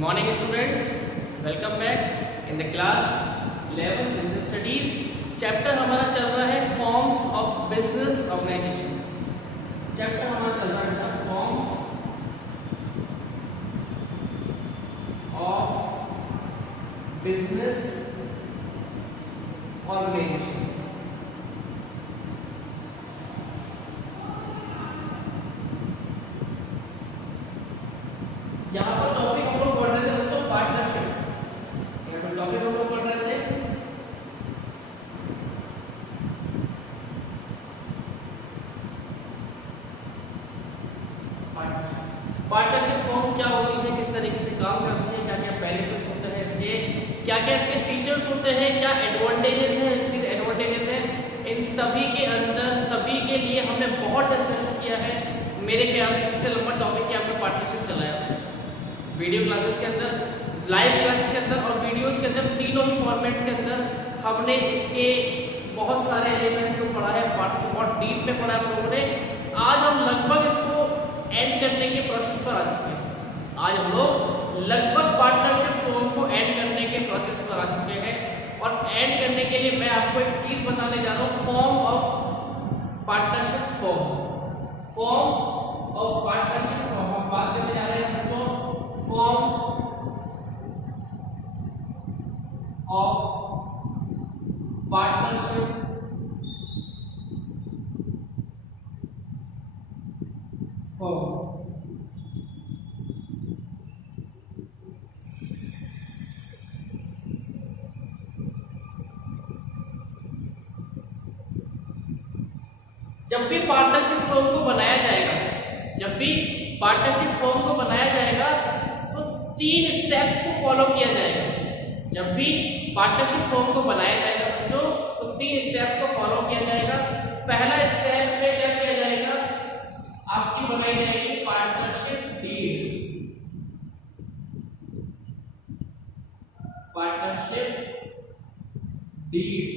Morning students, welcome back in the class 11 business studies. Chapter हमारा चल रहा है forms of business organisations. Chapter हमारा चल रहा है फॉर्म्स ऑफ बिजनेस ऑर्गेनाइजेशंस। यहाँ पर टॉपिक हम लोग पढ़ रहे थे बच्चों पार्टनरशिप। यहाँ पर टॉपिक हम लोग पढ़ रहे थे पार्टनरशिप फॉर्म क्या होती है, किस तरीके से काम करती है, क्या क्या बेनिफिट्स होते हैं इसके, क्या क्या इसके फीचर्स होते हैं, क्या एडवांटेजेस हैं, डिसएडवांटेजेस हैं। इन सभी के अंदर सभी के लिए हमने बहुत डिस्कशन किया है। मेरे ख्याल से सबसे लंबा टॉपिक है आपका पार्टनरशिप चलाया हमने वीडियो क्लासेस के अंदर, लाइव क्लासेस के अंदर और वीडियोस के अंदर, तीनों ही फॉर्मेट्स के अंदर हमने इसके बहुत सारे एलिमेंट्स को पढ़ा है। पार्टनरशिप बहुत डीप में पढ़ा है हम लोगों ने। आज हम लगभग इसको एंड करने के प्रोसेस पर आ चुके हैं। आज हम लोग लगभग पार्टनरशिप फॉर्म को एंड करने के प्रोसेस पर आ चुके हैं। और एंड करने के लिए मैं आपको एक चीज बताने जा रहा हूँ, form of partnership form of partnership form हम बात करने जा रहे हैं तो फॉर्म ऑफ पार्टनरशिप फॉर्म। जब भी पार्टनरशिप फॉर्म को बनाया जाएगा, जब भी पार्टनरशिप फॉर्म को बनाया जाएगा तो 3 स्टेप्स को फॉलो किया जाएगा। जब भी पार्टनरशिप फॉर्म को बनाया जाएगा जो तो 3 स्टेप्स को फॉलो किया जाएगा। पहला स्टेप में क्या किया जाएगा, आपकी बनाई जाएगी पार्टनरशिप डीड। पार्टनरशिप डीड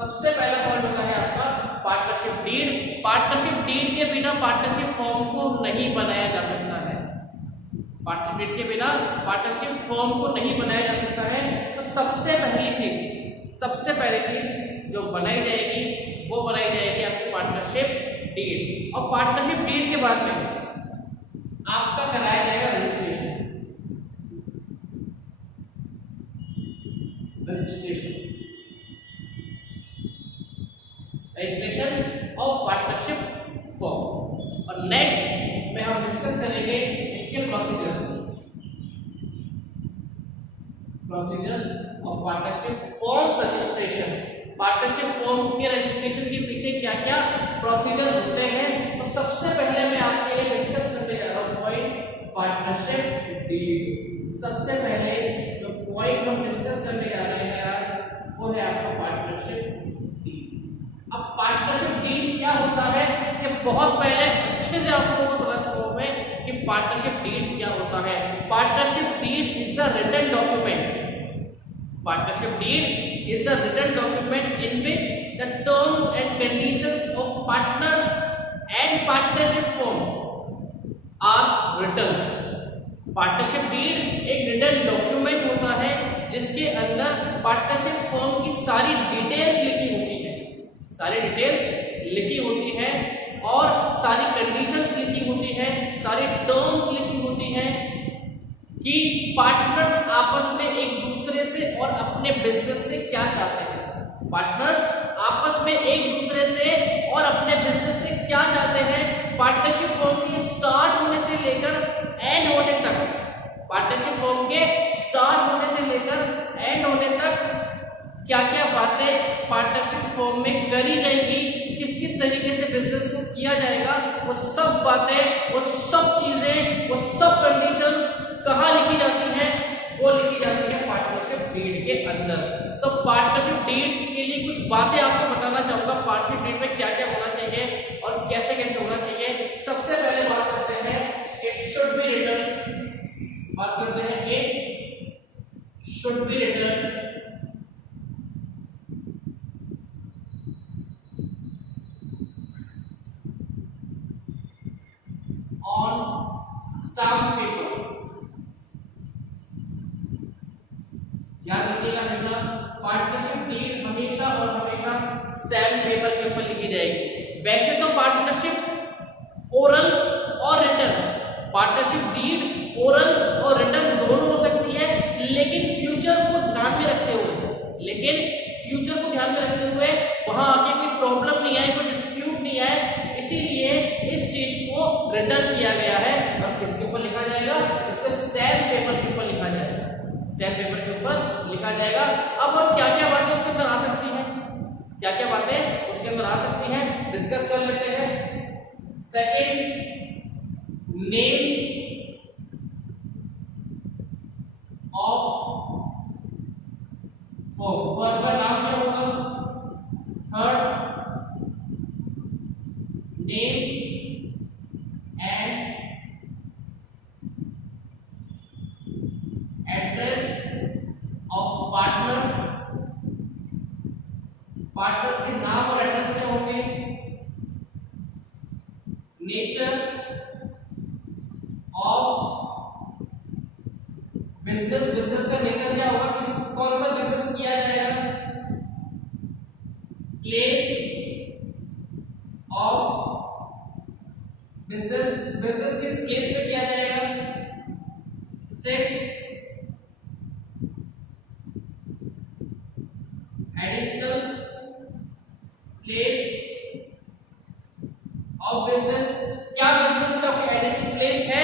सबसे पहला पॉइंट होता है आपका पार्टनरशिप डीड। पार्टनरशिप डीड के बिना पार्टनरशिप फॉर्म को नहीं बनाया जा सकता है। पार्टनरशिप डीड के बिना पार्टनरशिप फॉर्म को नहीं बनाया जा सकता है। तो सबसे पहली चीज जो बनाई जाएगी वो बनाई जाएगी आपकी पार्टनरशिप डीड। और पार्टनरशिप डीड के बाद में आपका कराया जाएगा रजिस्ट्रेशन ऑफ पार्टनरशिप फॉर्म। और नेक्स्ट में हम डिस्कस करेंगे इसके procedure of partnership form registration. Partnership form के रजिस्ट्रेशन के पीछे क्या क्या प्रोसीजर होते हैं। तो सबसे पहले मैं आपके लिए डिस्कस करने जा रहा हूं पॉइंट पार्टनरशिप डीड। सबसे पहले जो पॉइंट हम डिस्कस करने जा रहे हैं आज वो है आपका पार्टनरशिप डीड। अब पार्टनरशिप डीड क्या होता है, ये बहुत पहले अच्छे से आप लोगों को बता चुका हूं मैं कि पार्टनरशिप डीड क्या होता है। Partnership deed is the written document. Partnership deed is the written document in which the terms and conditions of partners and partnership form are written। Partnership deed एक रिटन डॉक्यूमेंट होता है जिसके अंदर partnership form की सारी details लिखी होती है और सारी कंडीशंस लिखी होती है, सारी टर्म्स लिखी होती है कि पार्टनर्स आपस में एक दूसरे से और अपने बिजनेस से क्या चाहते हैं। पार्टनर्स आपस में एक दूसरे से और अपने बिजनेस से क्या चाहते हैं। पार्टनरशिप फॉर्म के स्टार्ट होने से लेकर एंड होने तक, पार्टनरशिप फॉर्म के स्टार्ट होने से लेकर एंड होने तक क्या क्या बातें पार्टनरशिप फॉर्म में करी जाएगी, किस किस तरीके से बिजनेस को किया जाएगा, वो सब बातें, वो सब चीजें, वो सब कंडीशंस कहाँ लिखी जाती हैं, वो लिखी जाती है पार्टनरशिप डीड के अंदर। तो पार्टनरशिप डीड के लिए कुछ बातें आपको बताना चाहूंगा, पार्टनरशिप डीड में क्या क्या होना चाहिए और कैसे कैसे होना चाहिए। सबसे पहले बात करते हैं इट शुड बी रिटन। बात करते हैं it should be written on stamp paper, याद रखिएगा हमेशा पार्टनरशिप डीड हमेशा और हमेशा स्टैम्प पेपर के ऊपर लिखी जाएगी। वैसे तो पार्टनरशिप ओरल और रिटन, पार्टनरशिप डीड ओरल और रिटन दोनों हो सकती है, लेकिन फ्यूचर को ध्यान में रखते हुए वहां आगे कोई प्रॉब्लम नहीं आए, कोई डिस्प्यूट नहीं आए, इसीलिए इस चीज को रिटर्न किया गया है। और किसके ऊपर लिखा जाएगा? इसको स्टैम्प पेपर के ऊपर लिखा जाएगा, स्टैम्प पेपर के ऊपर लिखा जाएगा। अब और क्या क्या बातें उसके अंदर आ सकती हैं, क्या क्या बातें उसके अंदर आ सकती हैं, डिस्कस कर लेते हैं। Second, name of firm, firm का नाम क्या होगा? Third, name and address of partners, partners के नाम और एड्रेस क्या होंगे? नेचर ऑफ बिजनेस, बिजनेस का नेचर क्या होगा, किस कौन सा बिजनेस किया जाएगा? प्लेस ऑफ बिजनेस, बिजनेस किस प्लेस पे किया जाएगा? Six, additional place of business, क्या बिजनेस का कोई एडिशनल प्लेस है?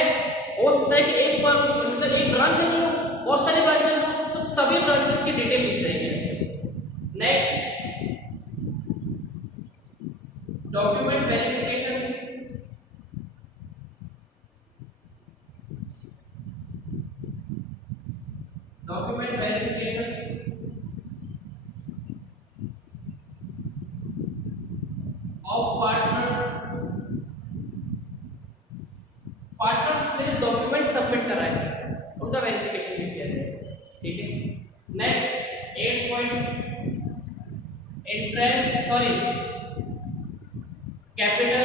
हो सकता है कि एक फर्म मतलब एक ब्रांच नहीं हो, बहुत सारे ब्रांचेस हो, तो सभी ब्रांचेस की डिटेल लिख देंगे। Next, document verification, document verification of partners, partners ने डॉक्यूमेंट सबमिट कराए, उनका वेरिफिकेशन भी किया जाए, ठीक है। Next 8 point, interest sorry capital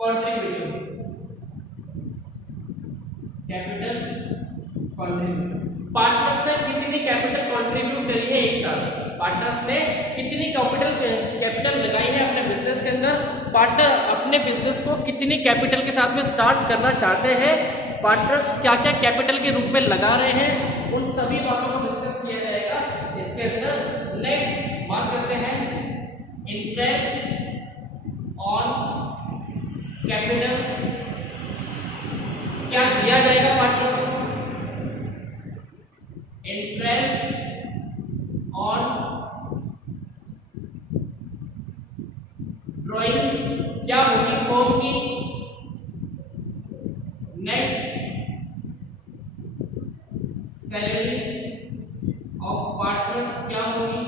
contribution, capital contribution, partners ने कितनी कैपिटल कंट्रीब्यूट करी है एक साल, पार्टनर्स ने कितनी कैपिटल लगाई है अपने बिजनेस के अंदर, पार्टनर अपने बिजनेस को कितनी कैपिटल के साथ में स्टार्ट करना चाहते हैं, पार्टनर्स क्या क्या कैपिटल के रूप में लगा रहे हैं, उन सभी बातों को डिस्कस किया जाएगा इसके अंदर। नेक्स्ट बात करते हैं इंटरेस्ट ऑन कैपिटल, क्या दिया जाएगा पार्टनर्स को? इंटरेस्ट ऑन ड्रॉइंग्स क्या होगी फर्म की? नेक्स्ट, सैलरी ऑफ पार्टनर्स क्या होगी?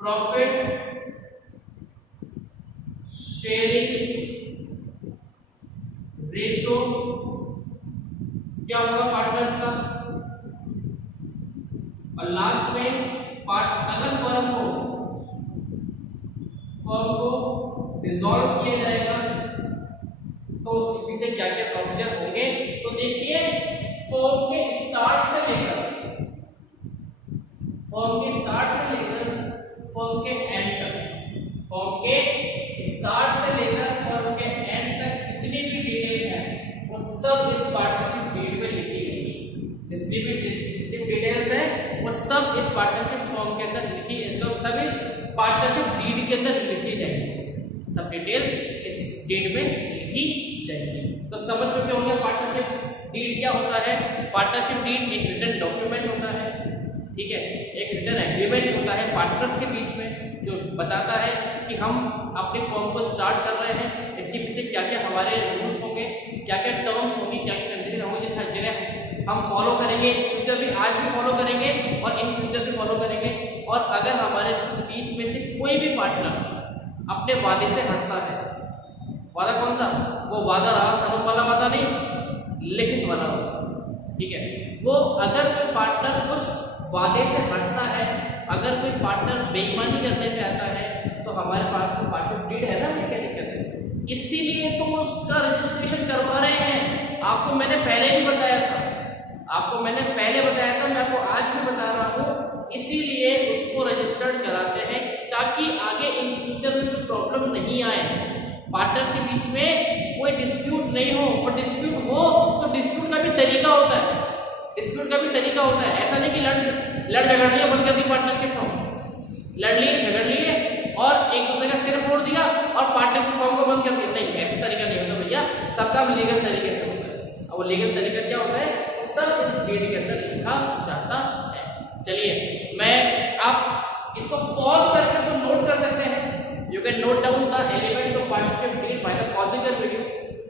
प्रॉफिट शेयरिंग रेशो क्या होगा पार्टनर्स का? और लास्ट में अगर फर्म को डिसॉल्व किया जाएगा तो उसके पीछे क्या क्या प्रोसीजर होंगे, तो देखिए फर्म के स्टार्ट से लेकर फर्म के एंड तक, फर्म के स्टार्ट से लेकर फर्म के एंड तक जितनी भी डिटेल है वो सब इस पार्टनरशिप डीड में लिखी गई, जितनी डिटेल्स है वो सब इस पार्टनरशिप फॉर्म के अंदर लिखी है, सब इस पार्टनरशिप डीड के अंदर लिखी जाएगी, सब डिटेल्स इस डीड में लिखी जाएगी। तो समझ चुके होंगे पार्टनरशिप डीड क्या होता है। पार्टनरशिप डीड एक रिटन डॉक्यूमेंट होता है, ठीक है, एक रिटन एग्रीमेंट होता है पार्टनर्स के बीच में जो बताता है कि हम अपने फर्म को स्टार्ट कर रहे हैं, इसके पीछे क्या क्या हमारे रूल्स होंगे, क्या क्या टर्म्स होंगी, क्या क्या कंडीशन होंगी जिन्हें हम फॉलो करेंगे, इन फ्यूचर भी आज भी फॉलो करेंगे और इन फ्यूचर भी फॉलो करेंगे। और अगर हमारे बीच में से कोई भी पार्टनर अपने वादे से हटता है, वादा कौन सा? वो वादा रहा सनम वाला वादा नहीं, लिखित वाला होगा, ठीक है। वो अगर कोई पार्टनर उस वादे से हटता है, अगर कोई पार्टनर बेईमानी करने पे आता है, तो हमारे पास तो पार्टनर डीड है ना, क्या दिक्कत है, इसीलिए तो उसका रजिस्ट्रेशन करवा रहे हैं। आपको मैंने पहले भी बताया था, आपको मैंने पहले बताया था, मैं आपको आज भी बता रहा हूँ, इसीलिए उसको रजिस्टर्ड कराते हैं ताकि आगे इन फ्यूचर में कोई प्रॉब्लम नहीं आए, पार्टनर्स के बीच में कोई डिस्प्यूट नहीं हो। और डिस्प्यूट हो तो डिस्प्यूट का भी तरीका होता है, डिस्प्यूट का भी तरीका होता है। ऐसा नहीं कि लड़ झगड़ लिया बंद कर दी पार्टनरशिप फॉर्म, लड़ लिए झगड़ लिए और एक दूसरे का सिर फोड़ दिया और पार्टनरशिप फॉर्म को बंद कर दिया, नहीं, ऐसा तरीका नहीं होता भैया। सब काम लीगल तरीके से होता है। और वो लीगल तरीका क्या होता है, सब इस डीड के अंदर लिखा जाता है। चलिए मैं आप इसको पॉज करके तो नोट कर सकते हैं, you can note down the elements of partnership deed by the pausing the video.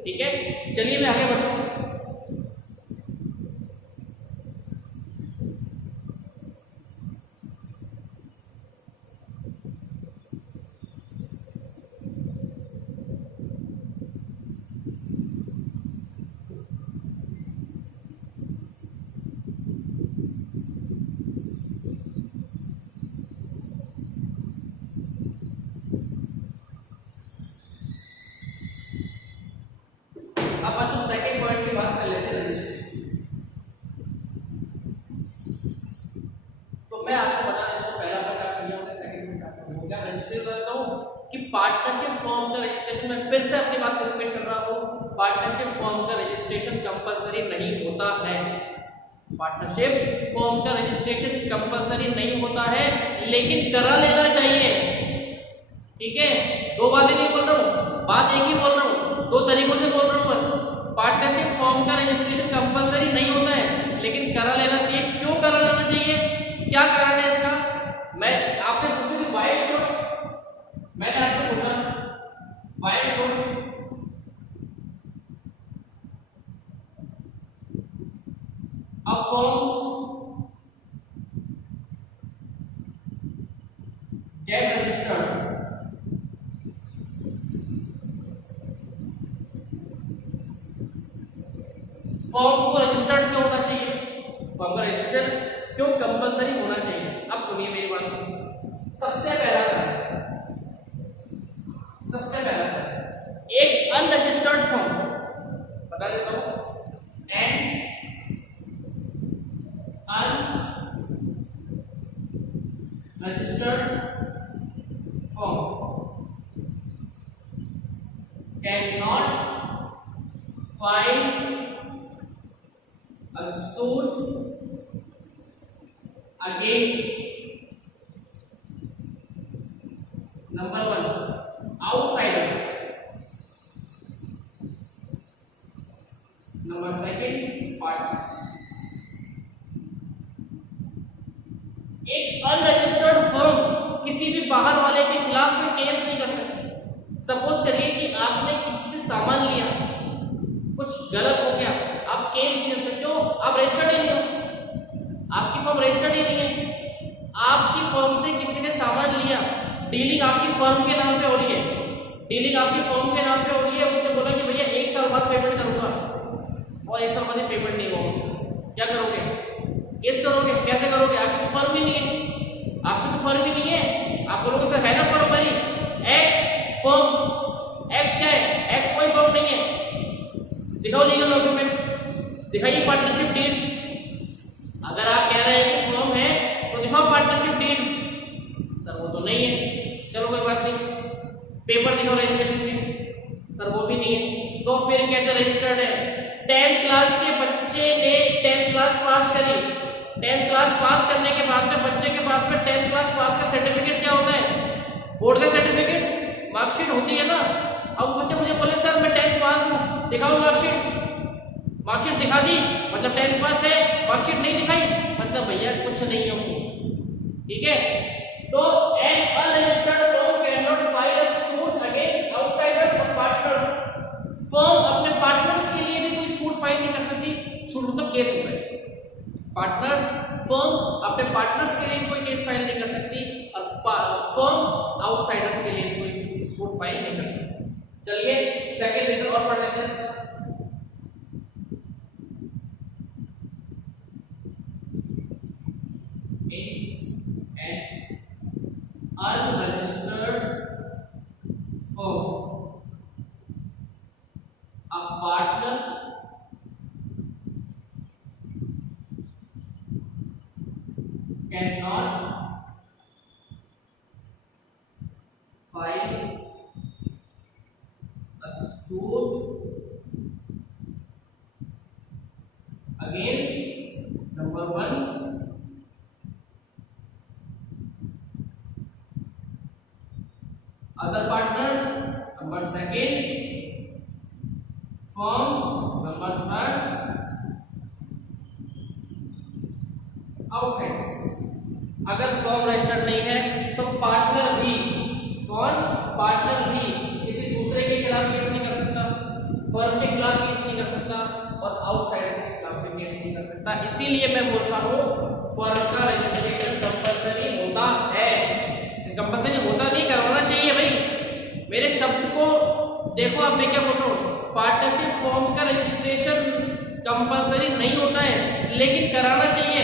ठीक है, चलिए मैं आगे बढ़ता हूँ। अपन तो सेकंड पॉइंट की बात कर लेते हैं, रजिस्ट्रेशन। तो मैं आपको बता देता हूँ पहला पॉइंट आपका ये होगा, सेकंड पॉइंट आपका हो गया। रजिस्ट्रेशन करता हूँ कि पार्टनरशिप फॉर्म का रजिस्ट्रेशन, मैं फिर से अपनी बात रिपीट कर रहा हूँ, पार्टनरशिप फॉर्म का रजिस्ट्रेशन कंपलसरी नहीं होता है। पार्टनरशिप फॉर्म का रजिस्ट्रेशन कंपलसरी नहीं होता है, लेकिन करा लेना चाहिए। ठीक है, दो बातें नहीं बोल रहा हूँ, बात एक ही बोल रहा हूँ, दो तरीकों से बोल रहा हूँ बस। पार्टनरशिप फॉर्म का रजिस्ट्रेशन कंपलसरी नहीं होता है, लेकिन करा लेना चाहिए। क्यों करा लेना चाहिए, क्या कारण है इसका? मैं आपसे पूछूं कि व्हाई शुड, मैंने आपसे पूछा why should a firm get registered? Form को रजिस्टर्ड क्यों होना चाहिए, फॉर्म का रजिस्ट्रेशन क्यों कंपलसरी होना चाहिए? अब सुनिए मेरी बात। सबसे पहला एक अनरजिस्टर्ड फॉर्म, बता देता हूं, and unregistered form cannot file a suit against number one outsiders, number second partners। एक अनरजिस्टर्ड फर्म किसी भी बाहर वाले के खिलाफ में केस नहीं कर सकती। सपोज करिए कि आपने किसी से सामान लिया, कुछ गलत हो गया, आप केस नहीं कर सकते। क्यों? आप रजिस्टर्ड ही नहीं हो, आपकी फर्म रजिस्टर्ड ही नहीं है। आपकी फर्म से किसी ने सामान लिया, डीलिंग आपकी फर्म के नाम पे हो रही है, डीलिंग आपकी फर्म के नाम पे हो रही है। उसने बोला कि भैया 1 साल बाद पेमेंट करूंगा, और 1 साल बाद पेमेंट नहीं होगा, क्या करोगे? केस करोगे। कैसे करोगे? आपकी तो फर्म ही नहीं है, आपकी तो फर्म ही नहीं है। आप बोलोगे सर है ना फर्म भाई, एक्स फर्म, एक्स क्या है? एक्स कोई फर्म नहीं है, दिखाओ लीगल डॉक्यूमेंट, दिखाइए पार्टनरशिप डीड। अगर आप कह रहे हैं कि फर्म है तो दिखाओ पार्टनरशिप डीड। सर वो तो नहीं है, चलो कोई बात नहीं, पेपर दिखाओ रजिस्ट्रेशन के, सर वो भी नहीं है। तो फिर कहते रजिस्टर्ड है। 10th क्लास के बच्चे ने 10th क्लास पास करी, 10th क्लास पास करने के बाद में बच्चे के पास में 10th क्लास पास का सर्टिफिकेट क्या होता है? बोर्ड का सर्टिफिकेट, मार्कशीट होती है ना। अब बच्चे मुझे बोले सर मैं 10th पास हूँ, दिखाओ मार्कशीट। मार्कशीट दिखा दी मतलब 10th पास है, मार्कशीट नहीं दिखाई मतलब भैया कुछ नहीं हो। ठीक है, तो N unregistered firm can not file a suit against outsiders और पार्टनर्स। फर्म अपने पार्टनर्स के लिए भी कोई सूट फाइल नहीं कर सकती। सूट मतलब केस होता है। पार्टनर्स, फर्म अपने पार्टनर्स के लिए कोई केस फाइल नहीं कर सकती, और फर्म आउटसाइडर्स के लिए कोई सूट फाइल नहीं कर सकती। चलिए सेकंड रीजन और पढ़ लेते हैं इसका। An unregistered partner cannot file a suit against number 1 other partners, number 2 firm, number 3 outsiders। अगर फर्म रजिस्टर्ड नहीं है तो पार्टनर भी, कौन, पार्टनर भी किसी दूसरे के खिलाफ केस नहीं कर सकता, फर्म के खिलाफ केस नहीं कर सकता और आउटसाइडर्स के खिलाफ भी केस नहीं कर सकता। इसीलिए मैं बोलता हूँ फर्म का रजिस्ट्रेशन कंपलसरी होता है, कंपलसरी होता नहीं, करवाना चाहिए भाई। मेरे शब्द को देखो, अब मैं क्या बोल रहा हूँ, पार्टनरशिप फॉर्म का रजिस्ट्रेशन कंपलसरी नहीं होता है लेकिन कराना चाहिए।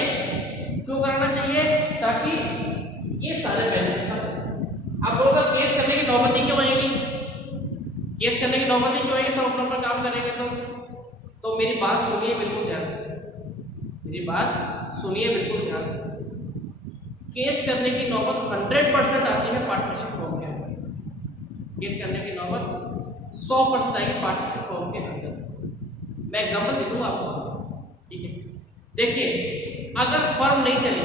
क्यों कराना चाहिए? ताकि ये सारे बेनिफिट्स आप लोगों का केस करने की नौबत ही क्यों आएगी, केस करने की नौबत ही क्यों आएगी, सब अपना अपना काम करेंगे। तो मेरी बात सुनिए बिल्कुल ध्यान से, मेरी बात सुनिए बिल्कुल ध्यान से। केस करने की नौबत 100% आती है पार्टनरशिप फॉर्म के अंदर, केस करने की नौबत 100% आएगी पार्टनरशिप फॉर्म के अंदर। मैं एग्जांपल दे दूंगा आपको, ठीक है। देखिए, अगर फर्म नहीं चली,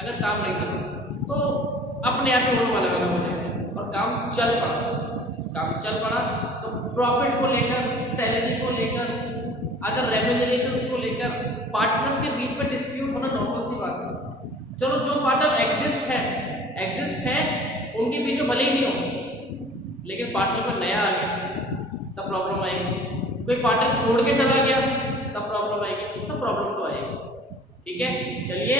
अगर काम नहीं चला तो अपने आप ही दोनों अलग अलग हो जाएंगे, और काम चल पड़ा तो प्रॉफिट को लेकर, सैलरी को लेकर, अदर रेम्यूनरेशंस को लेकर पार्टनर्स के बीच में डिस्प्यूट होना नॉर्मल सी बात है। चलो, जो पार्टनर एग्जिस्ट है उनके बीच में भले ही नहीं हो, लेकिन पार्टनर पर नया आ गया तब प्रॉब्लम आएगी, कोई पार्टनर छोड़ के चला गया तब प्रॉब्लम आएगी, तो प्रॉब्लम तो आएगी, ठीक है। चलिए,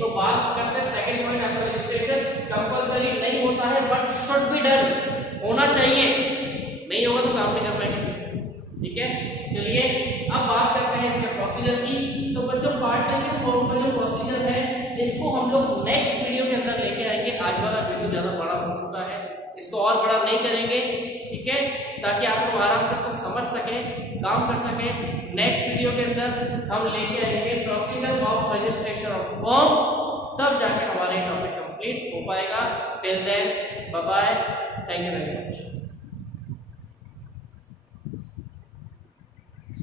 तो बात करते हैं सेकंड पॉइंट, आपका रजिस्ट्रेशन कंपलसरी नहीं होता है बट शुड बी डन, होना चाहिए, नहीं होगा तो काम नहीं कर पाएंगे, ठीक है। चलिए, अब बात करते हैं इसके प्रोसीजर की। तो बच्चों, पार्टनरशिप फॉर्म का जो प्रोसीजर है इसको हम लोग नेक्स्ट वीडियो के अंदर लेके आएंगे। आज वाला वीडियो ज़्यादा बड़ा हो चुका है, इसको और बड़ा नहीं करेंगे, ठीक है, ताकि आप लोग आराम से इसको समझ सकें, काम कर सकें। नेक्स्ट वीडियो के अंदर हम लेके आएंगे procedure of registration of form, तब जाके हमारा ये टॉपिक कंप्लीट हो पाएगा। Till then, bye bye, thank you very much.